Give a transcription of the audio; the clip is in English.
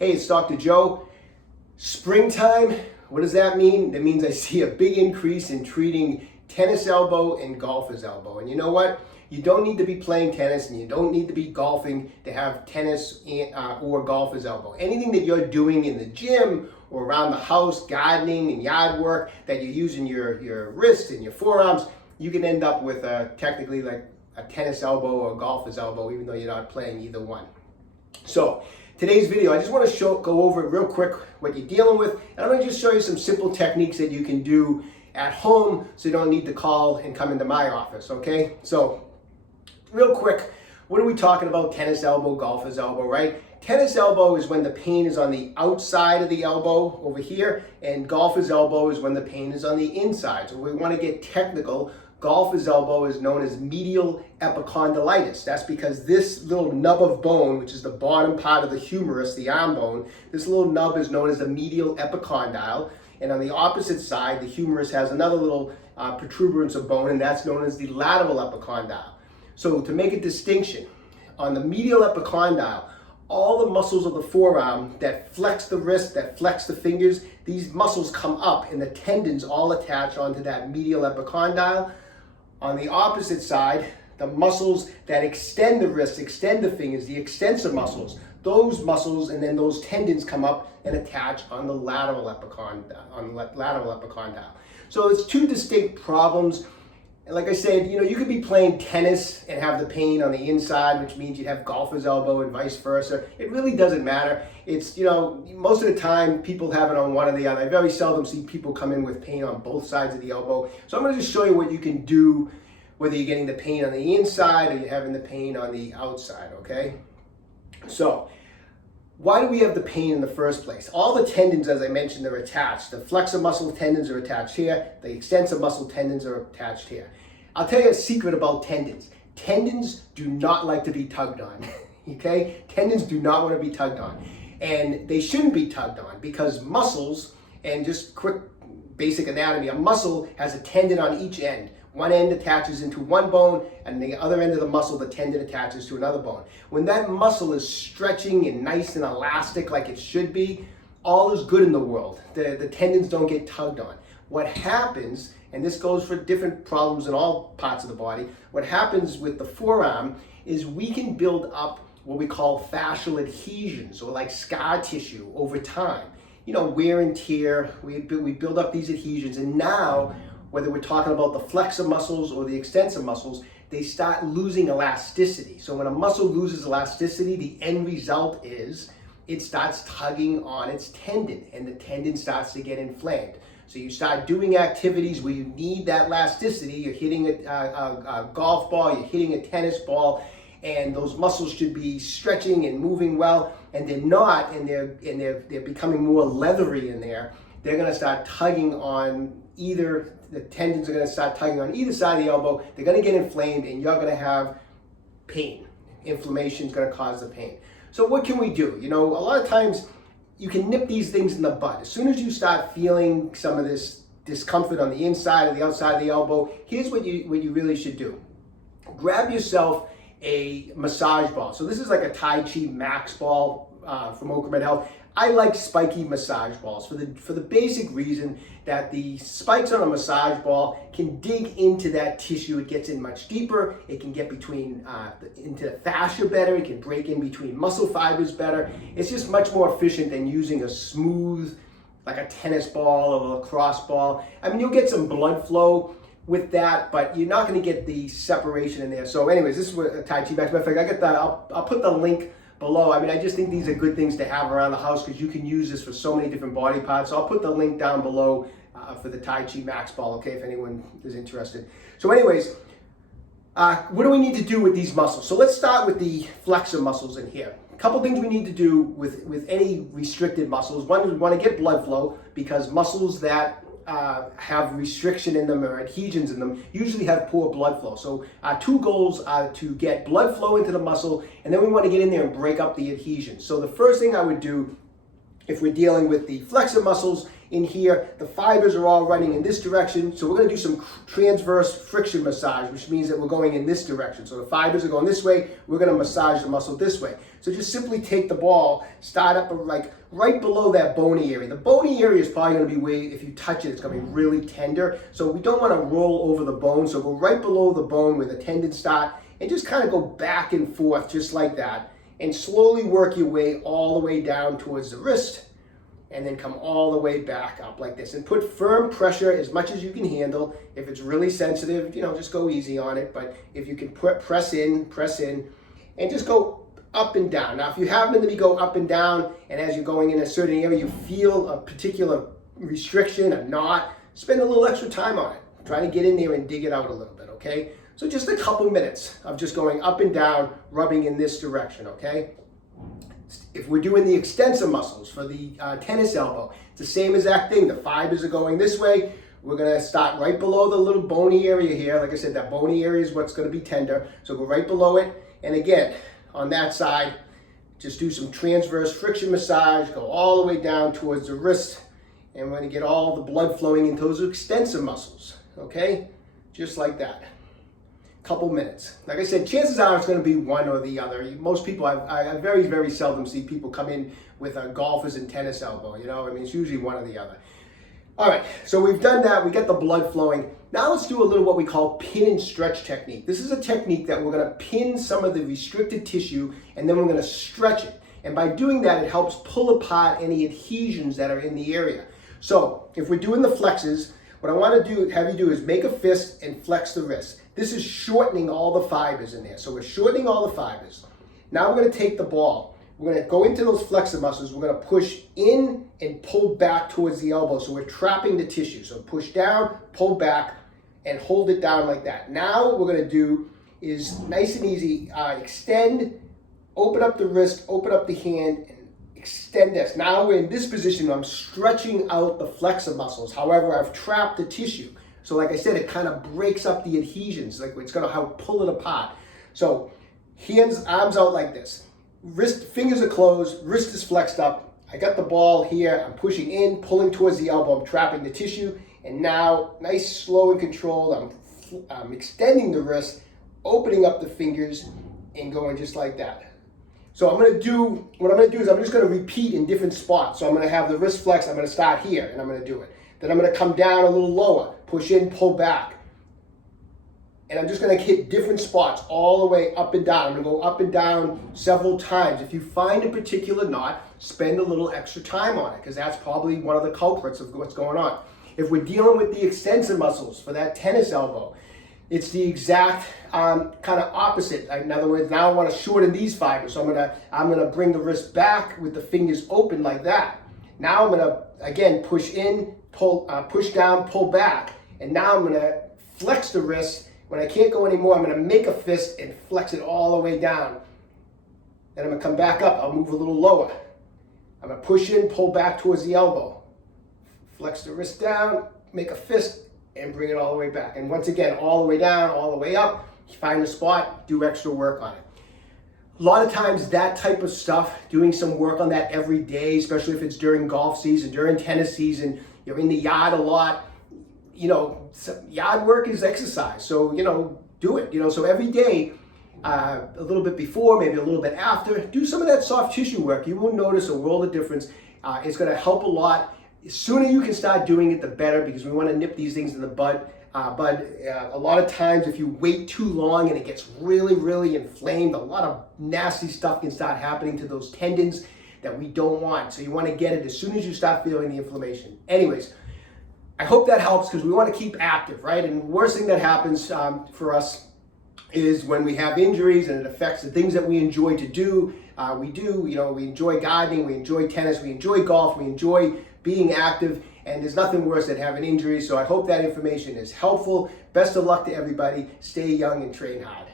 Hey, it's Dr. Joe. Springtime, what does that mean? That means I see a big increase in treating tennis elbow and golfer's elbow. And you know what? You don't need to be playing tennis and you don't need to be golfing to have tennis or golfer's elbow. Anything that you're doing in the gym or around the house, gardening and yard work that you're using your wrists and your forearms, you can end up with technically like a tennis elbow or a golfer's elbow, even though you're not playing either one. So today's video, I just want to go over real quick what you're dealing with, and I'm going to just show you some simple techniques that you can do at home so you don't need to call and come into my office, okay? So real quick, what are we talking about? Tennis elbow, golfer's elbow, right? Tennis elbow is when the pain is on the outside of the elbow over here, and golfer's elbow is when the pain is on the inside. So we want to get technical. Golfer's elbow is known as medial epicondylitis. That's because this little nub of bone, which is the bottom part of the humerus, the arm bone, this little nub is known as the medial epicondyle. And on the opposite side, the humerus has another little protuberance of bone, and that's known as the lateral epicondyle. So to make a distinction, on the medial epicondyle, all the muscles of the forearm that flex the wrist, that flex the fingers, these muscles come up and the tendons all attach onto that medial epicondyle. On the opposite side, the muscles that extend the wrist, extend the fingers, the extensor muscles, those muscles and then those tendons come up and attach on the lateral epicondyle. So it's two distinct problems. And like I said, you could be playing tennis and have the pain on the inside, which means you'd have golfer's elbow and vice versa. It really doesn't matter. It's, most of the time people have it on one or the other. I very seldom see people come in with pain on both sides of the elbow. So I'm going to just show you what you can do, whether you're getting the pain on the inside or you're having the pain on the outside, okay? So why do we have the pain in the first place? All the tendons, as I mentioned, are attached. The flexor muscle tendons are attached here. The extensor muscle tendons are attached here. I'll tell you a secret about tendons. Tendons do not like to be tugged on, okay? Tendons do not want to be tugged on. And they shouldn't be tugged on because muscles, and just quick basic anatomy, a muscle has a tendon on each end. One end attaches into one bone, and the other end of the muscle, the tendon attaches to another bone. When that muscle is stretching and nice and elastic like it should be, all is good in the world. The tendons don't get tugged on. What happens, and this goes for different problems in all parts of the body, what happens with the forearm is we can build up what we call fascial adhesions, or like scar tissue over time. Wear and tear, we build up these adhesions, and now, whether we're talking about the flexor muscles or the extensor muscles, they start losing elasticity. So when a muscle loses elasticity, the end result is it starts tugging on its tendon, and the tendon starts to get inflamed. So you start doing activities where you need that elasticity. You're hitting a golf ball, you're hitting a tennis ball, and those muscles should be stretching and moving well, and they're not, and they're becoming more leathery in there. They're going to start tugging on the tendons are going to start tugging on either side of the elbow. They're going to get inflamed, and you're going to have pain. Inflammation is going to cause the pain. So what can we do? A lot of times you can nip these things in the bud. As soon as you start feeling some of this discomfort on the inside or the outside of the elbow, here's what you really should do. Grab yourself a massage ball. So this is like a Tai Chi Max ball from Ocramed Health. I like spiky massage balls for the basic reason that the spikes on a massage ball can dig into that tissue. It gets in much deeper. It can get into the fascia better. It can break in between muscle fibers better. It's just much more efficient than using a smooth, like a tennis ball or a lacrosse ball. I mean, you'll get some blood flow with that, but you're not going to get the separation in there. So anyways, this is what a Tai Chi Max. Matter of fact, I'll put the link below. I mean, I just think these are good things to have around the house because you can use this for so many different body parts. So I'll put the link down below for the Tai Chi Max ball, okay, if anyone is interested. So anyways, what do we need to do with these muscles? So let's start with the flexor muscles in here. A couple things we need to do with any restricted muscles. One, we want to get blood flow because muscles that have restriction in them or adhesions in them usually have poor blood flow. So our two goals are to get blood flow into the muscle, and then we want to get in there and break up the adhesions. So the first thing I would do if we're dealing with the flexor muscles in here. The fibers are all running in this direction. So we're going to do some transverse friction massage, which means that we're going in this direction. So the fibers are going this way. We're going to massage the muscle this way. So just simply take the ball, start up like right below that bony area. The bony area is probably going to be where, if you touch it, it's going to be really tender. So we don't want to roll over the bone. So go right below the bone where the tendons start and just kind of go back and forth just like that. And slowly work your way all the way down towards the wrist, and then come all the way back up like this. And put firm pressure as much as you can handle. If it's really sensitive, just go easy on it. But if you can press in, and just go up and down. Now, if you happen to be go up and down, and as you're going in a certain area, you feel a particular restriction, a knot, spend a little extra time on it. Try to get in there and dig it out a little bit, okay? So just a couple minutes of just going up and down, rubbing in this direction, okay? If we're doing the extensor muscles for the tennis elbow, it's the same exact thing. The fibers are going this way. We're gonna start right below the little bony area here. Like I said, that bony area is what's gonna be tender. So go right below it. And again, on that side, just do some transverse friction massage, go all the way down towards the wrist. And we're gonna get all the blood flowing into those extensor muscles, okay? Just like that. Couple minutes. Like I said, chances are it's going to be one or the other. Most people, I very, very seldom see people come in with a golfer's and tennis elbow. It's usually one or the other. All right, so we've done that. We get the blood flowing. Now let's do a little what we call pin and stretch technique. This is a technique that we're going to pin some of the restricted tissue, and then we're going to stretch it. And by doing that, it helps pull apart any adhesions that are in the area. So if we're doing the flexes, what I want to have you do is make a fist and flex the wrist. This is shortening all the fibers in there. So we're shortening all the fibers. Now we're going to take the ball. We're going to go into those flexor muscles. We're going to push in and pull back towards the elbow. So we're trapping the tissue. So push down, pull back, and hold it down like that. Now what we're going to do is nice and easy. Extend, open up the wrist, open up the hand, and extend this. Now we're in this position. I'm stretching out the flexor muscles. However, I've trapped the tissue. So like I said, it kind of breaks up the adhesions. Like it's going to help pull it apart. So hands, arms out like this. Wrist, fingers are closed, wrist is flexed up. I got the ball here. I'm pushing in, pulling towards the elbow. I'm trapping the tissue. And now, nice, slow and controlled. I'm extending the wrist, opening up the fingers, and going just like that. So what I'm going to do is I'm just going to repeat in different spots. So I'm going to have the wrist flex. I'm going to start here, and I'm going to do it. Then I'm going to come down a little lower, push in, pull back. And I'm just going to hit different spots all the way up and down. I'm going to go up and down several times. If you find a particular knot, spend a little extra time on it, because that's probably one of the culprits of what's going on. If we're dealing with the extensor muscles for that tennis elbow, it's the exact kind of opposite. In other words, now I want to shorten these fibers. So I'm gonna bring the wrist back with the fingers open like that. Now I'm gonna again push in, push down, pull back, and now I'm gonna flex the wrist. When I can't go anymore, I'm gonna make a fist and flex it all the way down. Then I'm gonna come back up. I'll move a little lower. I'm gonna push in, pull back towards the elbow, flex the wrist down, make a fist, and bring it all the way back. And once again, all the way down, all the way up. Find a spot, do extra work on it. A lot of times that type of stuff, doing some work on that every day, especially if it's during golf season, during tennis season, you're in the yard a lot, yard work is exercise. So, do it. So every day, a little bit before, maybe a little bit after, do some of that soft tissue work. You will notice a world of difference. It's going to help a lot. The sooner you can start doing it, the better, because we want to nip these things in the bud. A lot of times, if you wait too long and it gets really, really inflamed, a lot of nasty stuff can start happening to those tendons that we don't want. So you want to get it as soon as you start feeling the inflammation. Anyways, I hope that helps, because we want to keep active, right? And the worst thing that happens for us is when we have injuries and it affects the things that we enjoy to do. We enjoy gardening, we enjoy tennis, we enjoy golf, we enjoy being active, and there's nothing worse than having injuries. So I hope that information is helpful. Best of luck to everybody. Stay young and train hard.